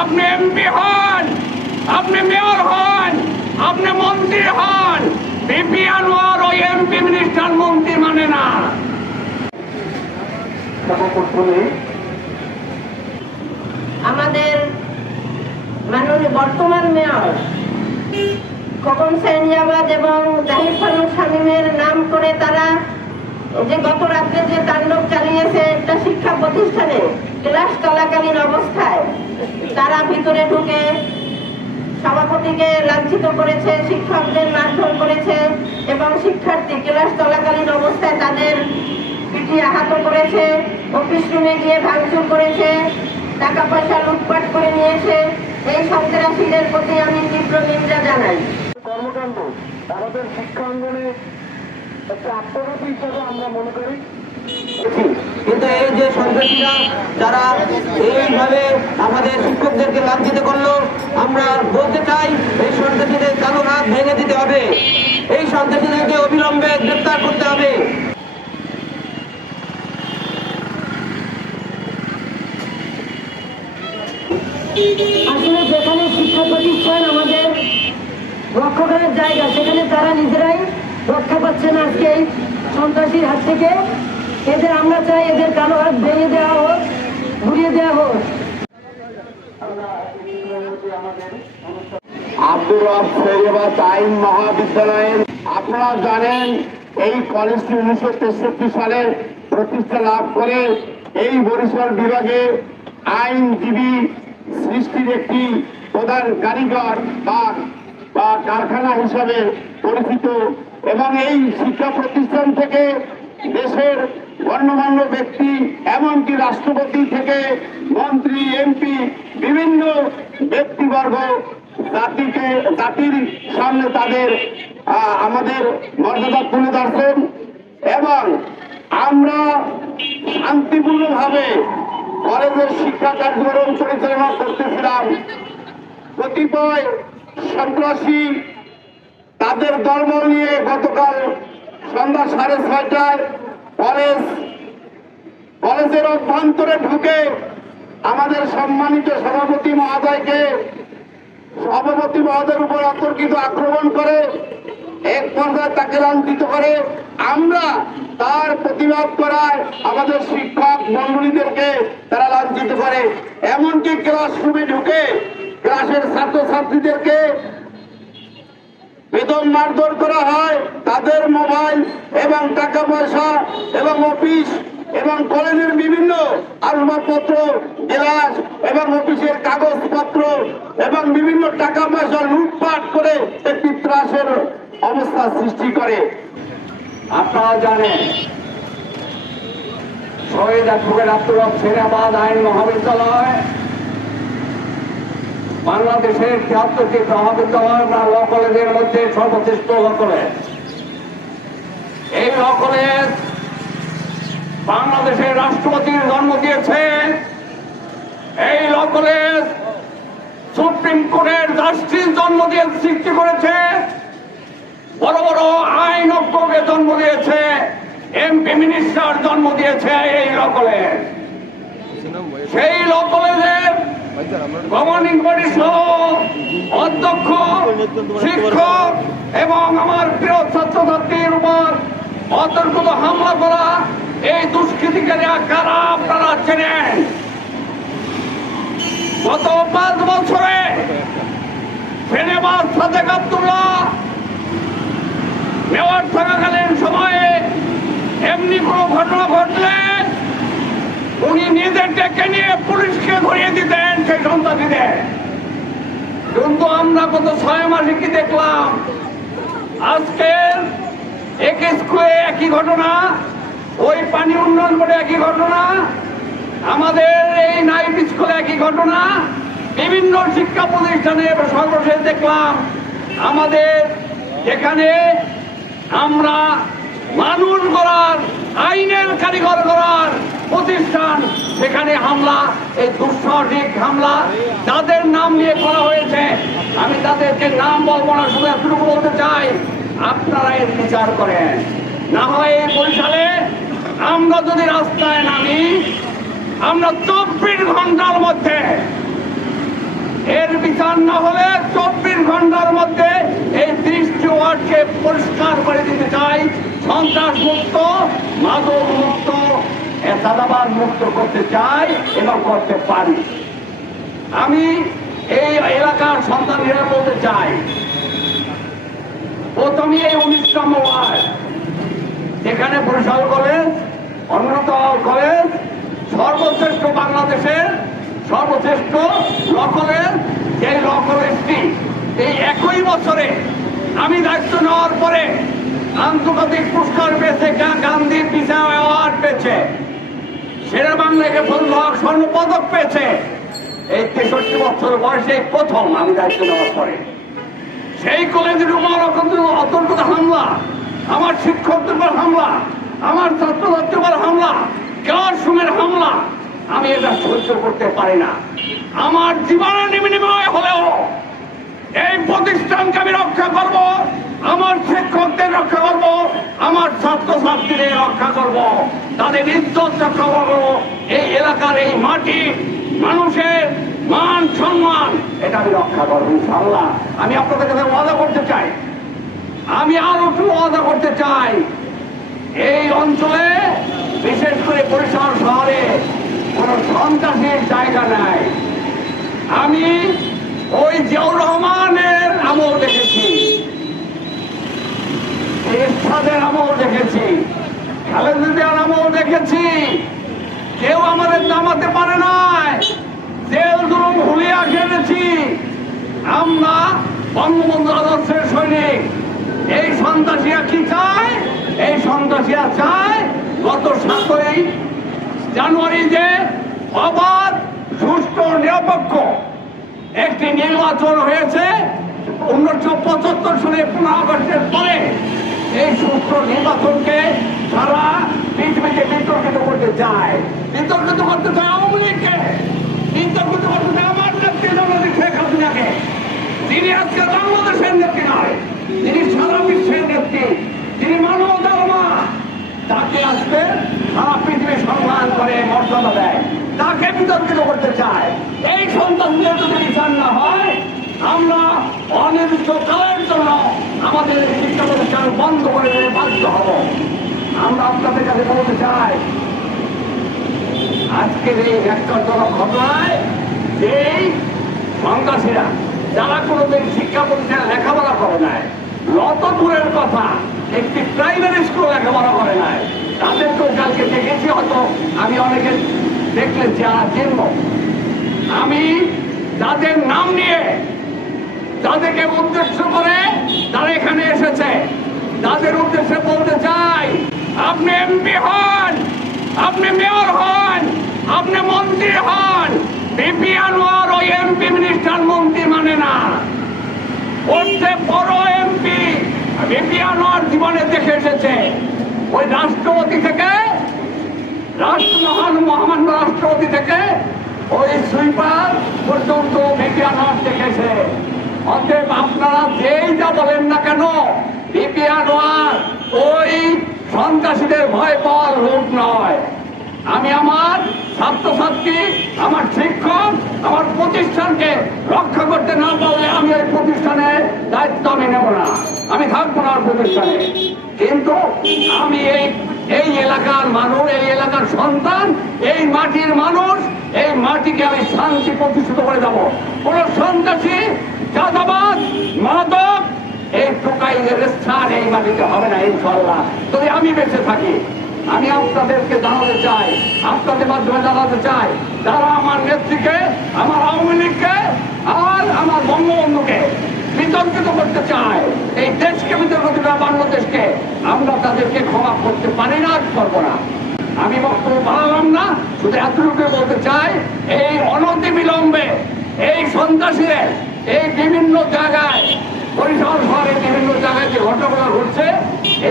আপনি এমপি হন, আপনি মেয়র হন, আপনি মন্ত্রী হন। বিপি আনোয়ার ওই এমপি মিনিস্টার মন্ত্রী মানে না। আমাদের মাননীয় বর্তমান মেয়র খোকন সাইনিয়াবাদ এবং জাহির ফারুক শামীমের নাম করে তারা যে গত রাত্রে যে তাণ্ডব চালিয়েছে একটা শিক্ষা প্রতিষ্ঠানে, ক্লাস চলাকালীন অবস্থায়, তারা ভিতরে ঢুকে সভাপতিকে লাঞ্ছিত করেছে, শিক্ষকদের মারধর করেছে এবং শিক্ষার্থী ক্লাস চলাকালীন অবস্থায় তাদের পিটি আহত করেছে, অফিস রুমে গিয়ে ভাঙচুর করেছে টাকা পয়সা লুটপাট করে নিয়েছে। এই সন্ত্রাসীদের প্রতি আমি তীব্র নিন্দা জানাই। কর্মকাণ্ড আমরা মনে করি। কিন্তু এই যে সন্ত্রাসীরা যারা এইভাবে আমাদের শিক্ষকদেরকে লাঞ্ছিত করল আমরা বলতে চাই এই সন্ত্রাসীদের চালু হাত ভেঙে দিতে হবে। এই সন্ত্রাসীদেরকে অবিলম্বে গ্রেপ্তার করতে হবে। আসলে যেখানে শিক্ষা প্রতিষ্ঠান আমাদের রক্ষকের জায়গা সেখানে তারা নিজেরাই রক্ষা পাচ্ছে না আজকে এই সন্ত্রাসীর হাত থেকে। এদের আমরা চাই এদের কালো হাত ভেঙে দেওয়া হোক, ঘুরিয়ে দেওয়া হোক। আব্দুর আইন মহাবিদ্যালয়ের, আপনারা জানেন এই কলেজটি উনিশশো তেষট্টি সালে প্রতিষ্ঠা লাভ করে এই বরিশাল বিভাগে আইনজীবী সৃষ্টির একটি প্রধান কারিগর বা কারখানা হিসাবে পরিচিত এবং এই শিক্ষা প্রতিষ্ঠান থেকে দেশের গণ্যমান্য ব্যক্তি, এমনকি রাষ্ট্রপতি থেকে মন্ত্রী, এমপি, বিভিন্ন ব্যক্তিবর্গ, জাতিকে, জাতির সামনে তাদের আমাদের মর্যাদা তুলে ধরছেন এবং আমরা শান্তিপূর্ণভাবে কলেজের শিক্ষা কার্যক্রম পরিচালনা করতেছিলাম। কতিপয় সন্ত্রাসী তাদের দলবল নিয়ে গতকাল সন্ধ্যা সাড়ে ছয়টায় কলেজ, কলেজের অভ্যন্তরে ঢুকে আমাদের সম্মানিত সভাপতি মহোদয়কে, সভাপতি মহোদয়ের উপর অতর্কিত আক্রমণ করে, এক পর্যায়ে তাকে লাঞ্ছিত করে। আমরা তার প্রতিবাদ করায় আমাদের শিক্ষক মন্ডলীদেরকে তারা লাঞ্ছিত করে। এমনকি ক্লাসরুমে ঢুকে ক্লাসের ছাত্রছাত্রীদেরকে বেতন মারধর করা হয় তাদের মোবাইল এবং টাকা পয়সা এবং অফিস এবং কলেজের বিভিন্ন আসবাবপত্র, গ্লাস এবং অফিসের কাগজপত্র এবং বিভিন্ন টাকা পয়সা লুটপাট করে একটি ত্রাসের অবস্থা সৃষ্টি করে। আপনারা জানেন, শহীদ অ্যাডভোকেট আব্দুল রব আইন মহাবিদ্যালয় বাংলাদেশের তিয়াত্তরটি মহাবিদ্যালয় বা ল কলেজের মধ্যে সর্বশ্রেষ্ঠ ল কলেজ। এই ল কলেজ বাংলাদেশের রাষ্ট্রপতির জন্ম দিয়েছে। এই ল কলেজ সুপ্রিম কোর্টের জাস্টিস জন্ম দিয়ে সৃষ্টি করেছে। বড় বড় আইন অজ্ঞকে জন্ম দিয়েছে। এমপি মিনিস্টার জন্ম দিয়েছে এই ল কলেজ। সেই ল কলেজের গভর্নিং বডি সহ অধ্যক্ষ শিক্ষক এবং আমার প্রিয় ছাত্রছাত্রীর উপর অতর্কিত হামলা করা এই দুষ্কৃতিকারী কারা আপনারা চেনেন? গত পাঁচ বছরে ফেনেবাদ সাদেক আব্দুল্লাহ মেয়র থাকাকালীন সময়ে এমনি কোনো ঘটনা ঘটলে উনি নিজের ডেকে নিয়ে পুলিশকে ধরিয়ে দিতেন সেই সন্তানীদের কিন্তু আমরা গত ছয় মাসে কি দেখলাম? আজকে এক স্কুলে একই ঘটনা, ওই পানি উন্নয়ন বোর্ডে একই ঘটনা, আমাদের এই নাইট স্কুলে একই ঘটনা, বিভিন্ন শিক্ষা প্রতিষ্ঠানে সর্বশেষ দেখলাম, আমাদের এখানে আমরা মানুষ করার আইনের কারিগর করার প্রতিষ্ঠান, সেখানে হামলা, এই দুঃসাহসিক হামলা, যাদের নাম নিয়ে করা হয়েছে, আমি তাদেরকে নাম বলব না, শুধু এতটুকু বলতে চাই, আপনারা এর বিচার করেন। না হয় বরিশালে আমরা যদি রাস্তায় নামি, আমরা চব্বিশ ঘণ্টার মধ্যে আর না হলে চব্বিশ ঘণ্টার মধ্যে এই ত্রিশটি ওয়ার্ডকে পরিষ্কার করে দিতে চাই। সন্ত্রাস মুক্ত, মাদক মুক্ত এসাদাবাদ মুক্ত করতে চাই এবং করতে পারি। আমি এই এলাকার সন্তানেরা বলতে চাই। প্রথমে এই উনিশ নম্বর ওয়ার্ড, যেখানে বরিশাল কলেজ অন্যত কলেজ, সর্বশ্রেষ্ঠ বাংলাদেশের সর্বশ্রেষ্ঠ ল কলেজ এই ল কলেজটি এই একই বছরে আমি দায়িত্ব নেওয়ার পরে আন্তর্জাতিক পুরস্কার পেয়েছে গা- গান্ধী পিসা অ্যাওয়ার্ড পেয়েছে। সেরা বাংলাকে স্বর্ণ পদক পেয়েছে। এই তেষট্টি বছর বয়সে প্রথম আমি দায়িত্ব নেওয়ার পরে। সেই কলেজের উপর অতর্কিত হামলা, আমার শিক্ষকদের উপর হামলা, আমার ছাত্রছাত্রীর উপর হামলা, ক্লাসরুমের হামলা, আমি এটা সহ্য করতে পারি না। আমার জীবনের বিনিময় হলেও এই প্রতিষ্ঠানকে আমি রক্ষা করব, আমার শিক্ষকদের রক্ষা করব, আমার করব, তাদের ইজ্জত রক্ষা করব। এই এলাকার এই মাটি মানুষের মান সম্মান, এটা আমি রক্ষা করব ইনশাল্লাহ আমি আপনাদের কাছে ওয়াদা করতে চাই। আমি আরও একটু ওয়াদা করতে চাই, এই অঞ্চলে বিশেষ করে বরিশাল শহরে কোন সন্ত্রাসীর জায়গা নাই। আমি ওই জিয়াউর রহমানের আমল দেখেছি। আমল দেখেছি। খালেদার আমল দেখেছি। কেউ আমাদের নামাতে পারে নাই। জেল জুলুম হুলিয়া খেলেছি। আমরা বঙ্গবন্ধু আদর্শের সৈনিক। এই সন্ত্রাসীরা কি চায়? এই সন্ত্রাসীরা চায় গত সাতই জানুয়ারি যে অবাধ, সুষ্ঠু, নিরপেক্ষ একটি নির্বাচন হয়েছে। উনিশশো পঁচাত্তর সালে পনেরো আগস্টের পরে এই সুষ্ঠ নির্বাচনকে সারা পৃথিবীকে বিতর্কিত করতে চায়। বিতর্কিত করতে চায় আওয়ামী লীগকে। বিতর্কিত করতে চায় আমার নেত্রী জননী শেখ হাসিনাকে। তিনি আজকে বাংলাদেশের নেত্রী নয় তিনি সারা বিশ্বের নেত্রী তিনি মানব ধর্মা। তাকে আজকে সারা পৃথিবী সম্মান করে, মর্যাদা দেয়। তাকে বিতর্কিত করতে চায়। এই সন্তানদের যদি বিচার না হয়, আমরা অনির্দিষ্ট কালের জন্য আমাদের শিক্ষা প্রতিষ্ঠান বন্ধ করে বাধ্য হব। আমরা আপনাদের কাছে বলতে চাই। আজকের এই ন্যাক্কারজনক ঘটনায় এই সন্ত্রাসীরা, যারা কোনোদিন শিক্ষা প্রতিষ্ঠানে লেখাপড়া করে নাই লত দূরের কথা, একটি প্রাইমারি স্কুল লেখাপড়া করে নাই, তাদেরকেও কালকে দেখেছি, হয়তো আমি অনেকে দেখলে যা চিহ্ন আমি যাদের নাম নিয়ে, যাদেরকে উদ্দেশ্য করে তারা এখানে এসেছে তাদের উদ্দেশ্যে বলতে চাই আপনি এমপি হন আপনি মেয়র হন আপনি মন্ত্রী হন বিপি আনোয়ার ওই এমপি মিনিস্টার মন্ত্রী মানে না। ওরতে বড় এমপি বিপি আনোয়ার জীবনে দেখে এসেছে। ওই রাষ্ট্রপতি থেকে, রাষ্ট্র মহান মহামান্য রাষ্ট্রপতি থেকে ওই সুইপার পর্যন্ত বিপিআর দেখেছে অতএব আপনারা যেই যা বলেন না কেন বিপিআর ওই সন্ত্রাসীদের ভয় পাওয়ার লোক নয়। আমি আমার ছাত্রছাত্রী আমার শিক্ষক, আমার প্রতিষ্ঠানকে রক্ষা করতে না পারলে আমি ওই প্রতিষ্ঠানে দায়িত্ব আমি নেব না। আমি থাকব না প্রতিষ্ঠানে। কিন্তু আমি এই এই এলাকার মানুষ, এই এলাকার সন্তান, এই মাটির মানুষ, এই মাটিকে আমি শান্তি প্রতিষ্ঠিত করে যাব কোন সন্ত্রাসী চাঁদাবাদ মাদক, এই টোকাইদের স্থান এই মাটিতে হবে না ইনশাল্লাহ যদি আমি বেঁচে থাকি আমি আপনাদেরকে জানাতে চাই, আপনাদের মাধ্যমে জানাতে চাই, যারা আমার নেত্রীকে, আমার আওয়ামী লীগকে আর আমার বঙ্গবন্ধুকে বিতর্কিত করতে চায়, এই দেশকে বিতর্কিত বাংলাদেশকে, আমরা তাদেরকে ক্ষমা করতে পারি না করব না। আমি বক্তব্য বাড়ালাম না, শুধু এতটুকু বলতে চাই, এই অনতি বিলম্বে এই সন্ত্রাসীদের এই বিভিন্ন জায়গায়, বরিশাল শহরের বিভিন্ন জায়গায় যে ঘটনা ঘটছে,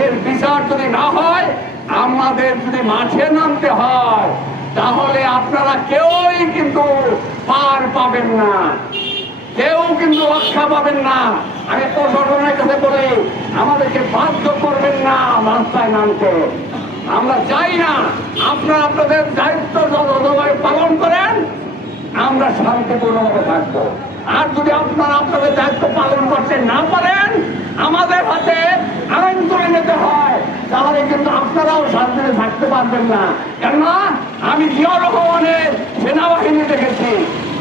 এর বিচার যদি না হয় আমাদের যদি মাঠে নামতে হয়, তাহলে আপনারা কেউই কিন্তু পার পাবেন না। কেউ কিন্তু রক্ষা পাবেন না। আমি প্রশাসনের কাছে বলি, আমাদেরকে বাধ্য করবেন না রাস্তায় নামতে। আমরা চাই না আপনারা আপনাদের দায়িত্ব যথাযথভাবে পালন করেন, আমরা শান্তিপূর্ণভাবে থাকব। আর যদি আপনারা আপনাদের দায়িত্ব পালন করতে না পারেন, আমাদের হাতে আইন তুলে নিতে হয়। তাহলে কিন্তু আপনারাও শান্তিতে থাকতে পারবেন না। কেননা, আমি জিয়া রহমানের সেনাবাহিনী দেখেছি,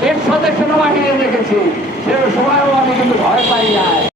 এর সাথে সেনাবাহিনী দেখেছি, সে সময়ও আমি কিন্তু ভয় পাই নাই।